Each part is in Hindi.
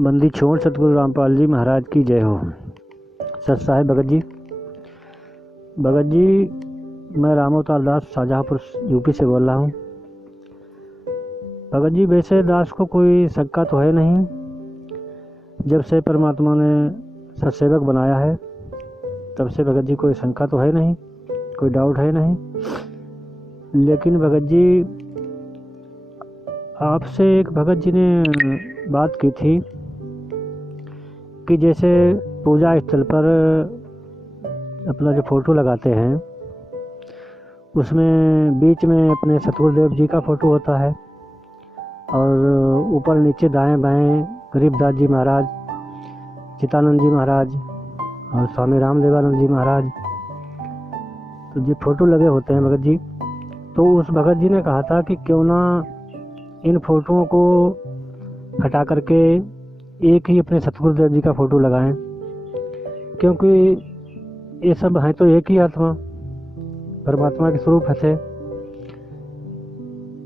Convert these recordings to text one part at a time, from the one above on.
बंदी छोड़ सतगुरु रामपाल जी महाराज की जय हो। सत साहिब भगत जी। मैं रामोतार दास शाहजहाँपुर यूपी से बोल रहा हूँ। भगत जी, वैसे दास को कोई शंका तो है नहीं, जब से परमात्मा ने सत्सेवक बनाया है तब से भगत जी कोई शंका तो है नहीं, कोई डाउट है नहीं। लेकिन भगत जी, आपसे एक भगत जी ने बात की थी कि जैसे पूजा स्थल पर अपना जो फ़ोटो लगाते हैं उसमें बीच में अपने सतगुरुदेव जी का फ़ोटो होता है और ऊपर नीचे दाएं बाएं गरीबदास जी महाराज, चितानंद जी महाराज और स्वामी रामदेवानंद जी महाराज, तो ये फ़ोटो लगे होते हैं भगत जी। तो उस भगत जी ने कहा था कि क्यों ना इन फ़ोटोओं को हटा करके एक ही अपने सतगुरुदेव जी का फ़ोटो लगाएं, क्योंकि ये सब हैं तो एक ही आत्मा, परमात्मा के स्वरूप है।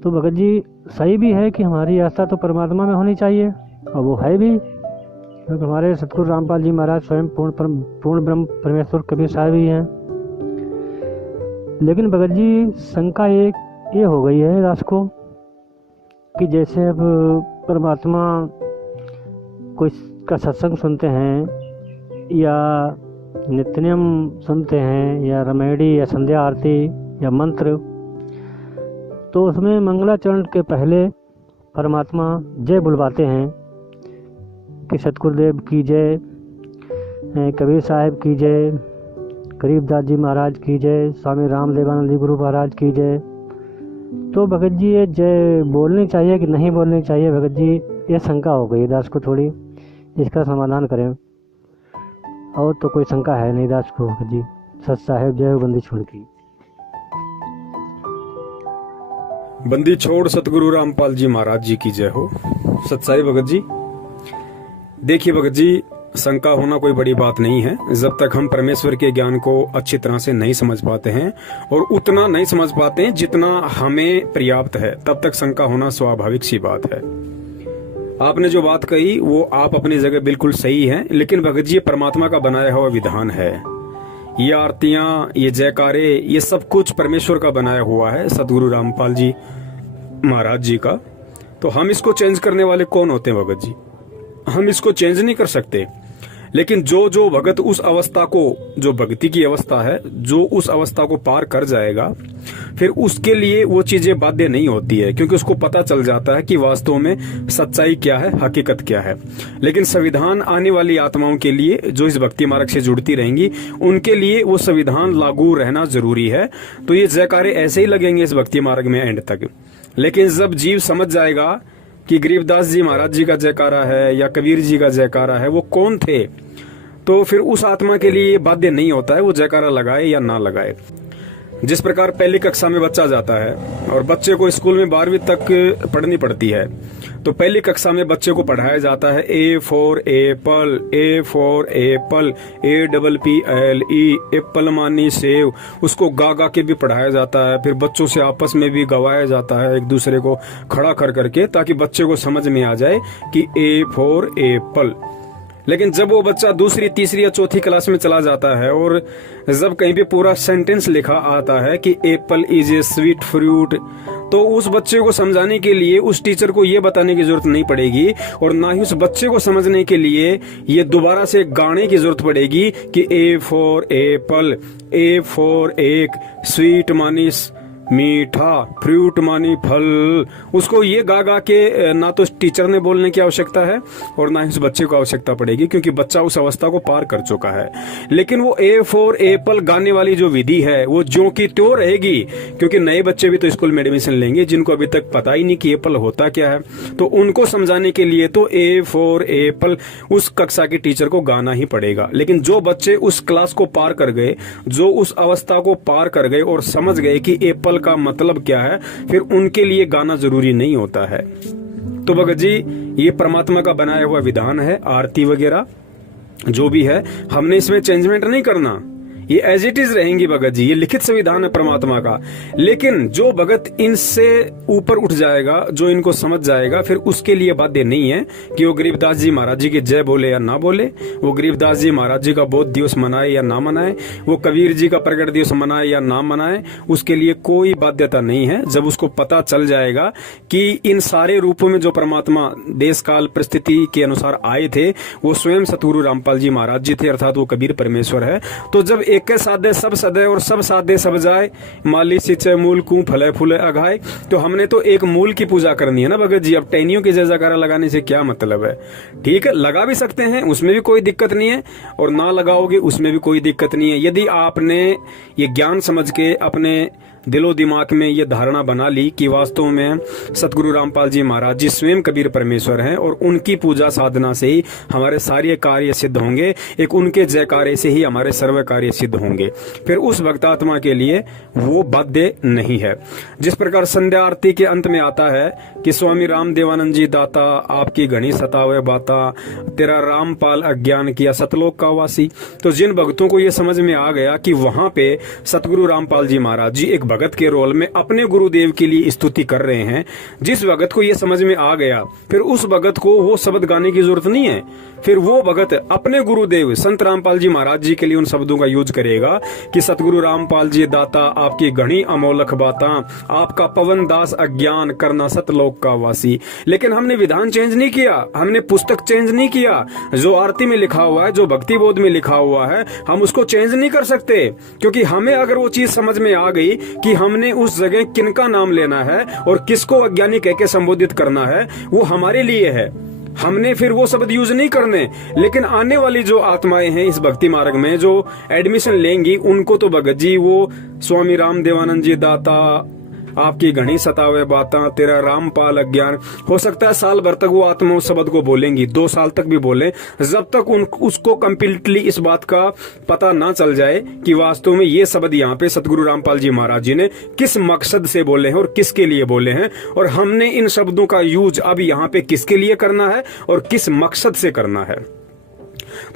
तो भगत जी, सही भी है कि हमारी आस्था तो परमात्मा में होनी चाहिए, और वो है भी, क्योंकि हमारे सतगुरु रामपाल जी महाराज स्वयं पूर्ण ब्रह्म परमेश्वर कबीर साहब ही हैं। लेकिन भगत जी, शंका एक ये हो गई है दास को कि जैसे अब परमात्मा कोई का सत्संग सुनते हैं या नित्य नियम सुनते हैं या रमेडी या संध्या आरती या मंत्र, तो उसमें मंगलाचरण के पहले परमात्मा जय बुलवाते हैं कि सतगुरुदेव की जय, कबीर साहब की जय, गरीबदास जी महाराज की जय, स्वामी रामदेवानंद जी गुरु महाराज की जय। तो भगत जी, ये जय बोलनी चाहिए कि नहीं बोलनी चाहिए? भगत जी, ये शंका हो गई दास को थोड़ी, इसका समाधान करें। और तो कोई शंका है नहीं दास को भगत जी। सत साहेब जय हो। बंदी छोड़ की। बंदी छोड़ सतगुरु रामपाल जी महाराज जी की जय हो। सत्साई भगत जी। देखिए भगत जी, शंका होना कोई बड़ी बात नहीं है। जब तक हम परमेश्वर के ज्ञान को अच्छी तरह से नहीं समझ पाते हैं और उतना नहीं समझ पाते हैं जितना हमें पर्याप्त है, तब तक शंका होना स्वाभाविक सी बात है। आपने जो बात कही वो आप अपनी जगह बिल्कुल सही है, लेकिन भगत जी, परमात्मा का बनाया हुआ विधान है। ये आरतियां, ये जयकारे, ये सब कुछ परमेश्वर का बनाया हुआ है, सतगुरु रामपाल जी महाराज जी का। तो हम इसको चेंज करने वाले कौन होते हैं भगत जी? हम इसको चेंज नहीं कर सकते। लेकिन जो भगत उस अवस्था को, जो भक्ति की अवस्था है, जो उस अवस्था को पार कर जाएगा, फिर उसके लिए वो चीजें बाध्य नहीं होती है, क्योंकि उसको पता चल जाता है कि वास्तव में सच्चाई क्या है, हकीकत क्या है। लेकिन संविधान आने वाली आत्माओं के लिए, जो इस भक्ति मार्ग से जुड़ती रहेंगी, उनके लिए वो संविधान लागू रहना जरूरी है। तो ये जयकारे ऐसे ही लगेंगे इस भक्ति मार्ग में एंड तक। लेकिन जब जीव समझ जाएगा कि गरीबदास जी महाराज जी का जयकारा है या कबीर जी का जयकारा है, वो कौन थे, तो फिर उस आत्मा के लिए बाध्य नहीं होता है वो जयकारा लगाए या ना लगाए। जिस प्रकार पहली कक्षा में बच्चा जाता है और बच्चे को स्कूल में 12वीं तक पढ़नी पड़ती है, तो पहली कक्षा में बच्चे को पढ़ाया जाता है A for Apple, A for Apple, APPLE, Apple मानी सेव। उसको गा गा के भी पढ़ाया जाता है, फिर बच्चों से आपस में भी गवाया जाता है, एक दूसरे को खड़ा कर करके, ताकि बच्चे को समझ में आ जाए कि ए फॉर एप्पल। लेकिन जब वो बच्चा दूसरी, तीसरी या चौथी क्लास में चला जाता है और जब कहीं पे पूरा सेंटेंस लिखा आता है कि Apple is a sweet fruit, तो उस बच्चे को समझाने के लिए उस टीचर को ये बताने की जरूरत नहीं पड़ेगी, और ना ही उस बच्चे को समझने के लिए ये दोबारा से गाने की जरूरत पड़ेगी कि A for Apple, A for एक, स्वीट मानी मीठा, फ्रूट मानी फल। उसको ये गा गा के ना तो टीचर ने बोलने की आवश्यकता है और ना ही उस बच्चे को आवश्यकता पड़ेगी, क्योंकि बच्चा उस अवस्था को पार कर चुका है। लेकिन वो ए फॉर एप्पल गाने वाली जो विधि है वो ज्यों की त्यों रहेगी, क्योंकि नए बच्चे भी तो स्कूल में एडमिशन लेंगे जिनको अभी तक पता ही नहीं कि एप्पल होता क्या है। तो उनको समझाने के लिए तो ए फॉर एप्पल उस कक्षा के टीचर को गाना ही पड़ेगा। लेकिन जो बच्चे उस क्लास को पार कर गए, जो उस अवस्था को पार कर गए और समझ गए कि एप्पल का मतलब क्या है, फिर उनके लिए गाना जरूरी नहीं होता है। तो भगत जी, ये परमात्मा का बनाया हुआ विधान है। आरती वगैरह जो भी है, हमने इसमें चेंजमेंट नहीं करना। ये एज इट इज रहेंगी भगत जी, ये लिखित संविधान है परमात्मा का। लेकिन जो भगत इनसे ऊपर उठ जाएगा, जो इनको समझ जाएगा, फिर उसके लिए बाध्य नहीं है कि वो गरीबदास जी महाराज जी की जय बोले या ना बोले, वो गरीबदास जी महाराज जी का बौद्ध दिवस मनाए या ना मनाए, वो कबीर जी का प्रगट दिवस मनाए या ना मनाए, उसके लिए कोई बाध्यता नहीं है। जब उसको पता चल जाएगा कि इन सारे रूपों में जो परमात्मा देश काल परिस्थिति के अनुसार आए थे वो स्वयं सतगुरु रामपाल जी महाराज जी थे, अर्थात वो कबीर परमेश्वर है। तो जब एक साधे सब सदे और सब साधे सब जाए, माली सिंचे मूल कू फले फूले अघाए, तो हमने तो एक मूल की पूजा करनी है ना भगत जी। अब टहनियों की जय जयकारा लगाने से क्या मतलब है? ठीक है, लगा भी सकते हैं, उसमें भी कोई दिक्कत नहीं है, और ना लगाओगे उसमें भी कोई दिक्कत नहीं है। यदि आपने ये ज्ञान समझ के अपने दिलो दिमाग में ये धारणा बना ली कि वास्तव में सतगुरु रामपाल जी महाराज जी स्वयं कबीर परमेश्वर हैं और उनकी पूजा साधना से ही हमारे सारे कार्य सिद्ध होंगे, एक उनके जयकारे से ही हमारे सर्व कार्य सिद्ध होंगे, फिर उस भक्तात्मा के लिए वो बाध्य नहीं है। जिस प्रकार संध्या आरती के अंत में आता है कि स्वामी राम देवानंद जी दाता आपकी घनी सतावे बाता, तेरा रामपाल अज्ञान किया सतलोक का वासी। तो जिन भक्तों को ये समझ में आ गया कि वहां पे सतगुरु रामपाल जी महाराज जी एक भगत के रोल में अपने गुरुदेव के लिए स्तुति कर रहे हैं, जिस भगत को ये समझ में आ गया, फिर उस भगत को वो शब्द गाने की जरूरत नहीं है। फिर वो भगत अपने गुरुदेव संत रामपाल जी महाराज जी के लिए उन शब्दों का यूज करेगा कि सतगुरु रामपाल जी दाता आपकी घनी अमोलक बाता, आपका पवन दास अज्ञान करना सतलोक का वासी। लेकिन हमने विधान चेंज नहीं किया, हमने पुस्तक चेंज नहीं किया। जो आरती में लिखा हुआ है, जो भक्ति बोध में लिखा हुआ है, हम उसको चेंज नहीं कर सकते, क्योंकि हमें अगर वो चीज समझ में आ गई कि हमने उस जगह किनका नाम लेना है और किसको अज्ञानी कह के संबोधित करना है, वो हमारे लिए है, हमने फिर वो शब्द यूज नहीं करने। लेकिन आने वाली जो आत्माएं हैं इस भक्ति मार्ग में जो एडमिशन लेंगी, उनको तो भगत जी वो स्वामी राम देवानंद जी दाता आपकी घनी सतावे बाता, तेरा रामपाल अज्ञान, हो सकता है साल भर तक वो आत्मा उस शब्द को बोलेंगी, 2 साल तक भी बोले, जब तक उसको कंप्लीटली इस बात का पता ना चल जाए कि वास्तव में ये शब्द यहाँ पे सतगुरु रामपाल जी महाराज जी ने किस मकसद से बोले हैं और किसके लिए बोले हैं, और हमने इन शब्दों का यूज अब यहाँ पे किसके लिए करना है और किस मकसद से करना है।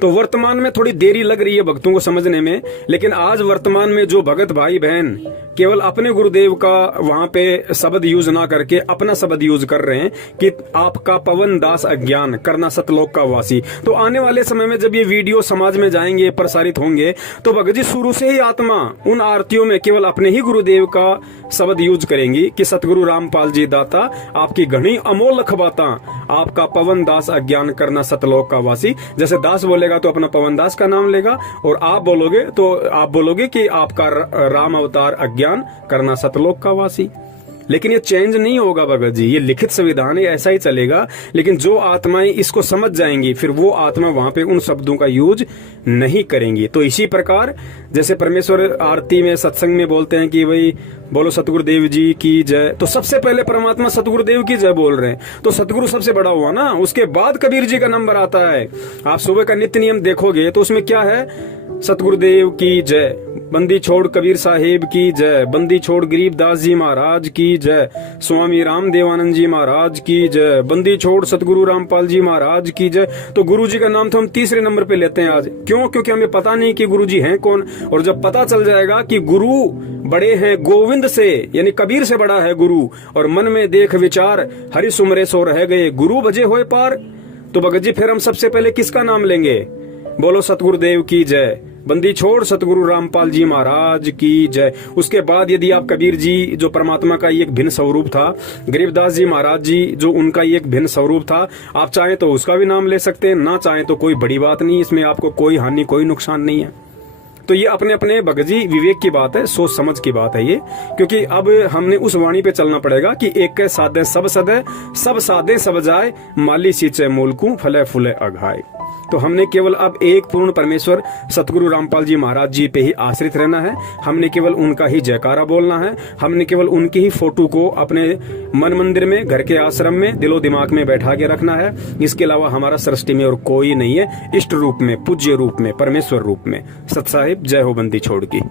तो वर्तमान में थोड़ी देरी लग रही है भक्तों को समझने में, लेकिन आज वर्तमान में जो भगत भाई बहन केवल अपने गुरुदेव का वहां पे शब्द यूज ना करके अपना शब्द यूज कर रहे हैं कि आपका पवन दास अज्ञान करना सतलोक का वासी, तो आने वाले समय में जब ये वीडियो समाज में जाएंगे, प्रसारित होंगे, तो भगत जी शुरू से ही आत्मा उन आरतियों में केवल अपने ही गुरुदेव का शब्द यूज करेंगी कि सतगुरु रामपाल जी दाता आपकी घनी अमोलक बाता, आपका पवन दास अज्ञान करना सतलोक का वासी। जैसे दास बोलेगा तो अपना पवन दास का नाम लेगा, और आप बोलोगे तो आप बोलोगे कि आपका राम अवतार अज्ञान करना सतलोक का वासी। लेकिन ये चेंज नहीं होगा भगत जी, ये लिखित संविधान है, ऐसा ही चलेगा। लेकिन जो आत्माएं इसको समझ जाएंगी, फिर वो आत्मा वहां पे उन शब्दों का यूज नहीं करेंगी। तो इसी प्रकार जैसे परमेश्वर आरती में सत्संग में बोलते हैं कि भाई बोलो सतगुरुदेव जी की जय, तो सबसे पहले परमात्मा सतगुरुदेव की जय बोल रहे हैं, तो सतगुरु सबसे बड़ा हुआ ना। उसके बाद कबीर जी का नंबर आता है। आप सुबह का नित्य नियम देखोगे तो उसमें क्या है, सतगुरुदेव की जय, बंदी छोड़ कबीर साहिब की जय, बंदी छोड़ गरीबदास जी महाराज की जय, स्वामी राम देवानंद जी महाराज की जय, बंदी छोड़ सतगुरु रामपाल जी महाराज की जय। तो गुरु जी का नाम तो हम तीसरे नंबर पे लेते हैं आज। क्यों? क्योंकि हमें पता नहीं कि गुरु जी हैं कौन, और जब पता चल जाएगा कि गुरु बड़े हैं गोविंद से, यानी कबीर से बड़ा है गुरु, और मन में देख विचार हरि सुमरे सो रह गए, गुरु भजे होए पार, तो भगत जी फिर हम सबसे पहले किसका नाम लेंगे? बोलो सतगुरुदेव की जय, बंदी छोड़ सतगुरु रामपाल जी महाराज की जय। उसके बाद यदि आप कबीर जी जो परमात्मा का एक भिन्न स्वरूप था, गरीबदास जी महाराज जी जो उनका एक भिन्न स्वरूप था, आप चाहें तो उसका भी नाम ले सकते हैं, ना चाहें तो कोई बड़ी बात नहीं, इसमें आपको कोई हानि कोई नुकसान नहीं है। तो ये अपने अपने भगत जी विवेक की बात है, सोच समझ की बात है ये, क्योंकि अब हमने उस वाणी पे चलना पड़ेगा कि एक के साधे सब सदे, सब साधे सब जाए, माली सींचे मूलकू फले फूले अघाए। तो हमने केवल अब एक पूर्ण परमेश्वर सतगुरु रामपाल जी महाराज जी पे ही आश्रित रहना है, हमने केवल उनका ही जयकारा बोलना है, हमने केवल उनकी ही फोटो को अपने मन मंदिर में, घर के आश्रम में, दिलो दिमाग में बैठा के रखना है। इसके अलावा हमारा सृष्टि में और कोई नहीं है, इष्ट रूप में, पूज्य रूप में, परमेश्वर रूप में। सत साहिब जय हो बंदी छोड़ की।